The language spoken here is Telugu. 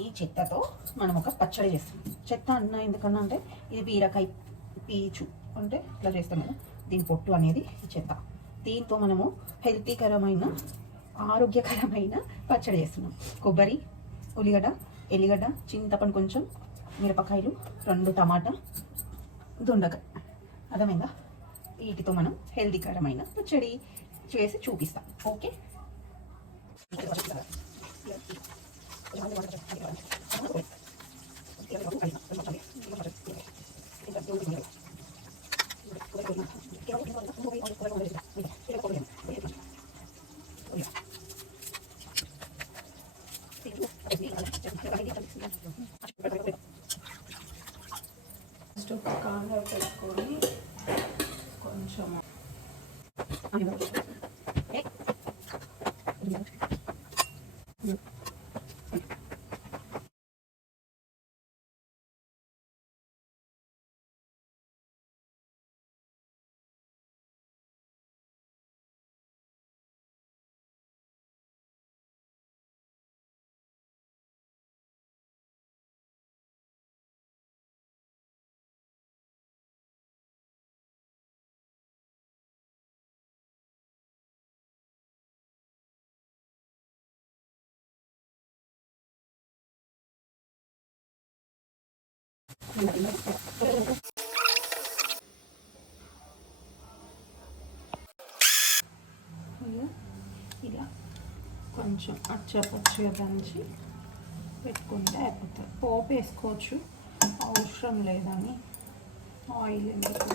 ఈ చెత్తతో మనం ఒక పచ్చడి చేస్తాం. చెత్త అన్న ఎందుకన్నా అంటే ఇది బీరకాయ పీచు అంటే ఇట్లా చేస్తాం కదా దీని పొట్టు అనేది ఈ చెత్త. దీంతో మనము హెల్తీకరమైన ఆరోగ్యకరమైన పచ్చడి చేస్తున్నాం. కొబ్బరి ఉల్లిగడ్డ ఎల్లిగడ్డ చింతపండు కొంచెం మిరపకాయలు రెండు టమాటా దొండకాయ. అర్థమైందా? వీటితో మనం హెల్తీకరమైన పచ్చడి చేసి చూపిస్తాం. ఓకే? ఫస్ట్ కాంగా పెట్టుకొని కొంచెం ఇలా ఇలా కొంచెం అచ్చపచ్చగా దంచి పెట్టుకుంటే అయిపోతుంది. పోపు వేసుకోవచ్చు. అవసరం లేదని. ఆయిల్ ఎందుకు?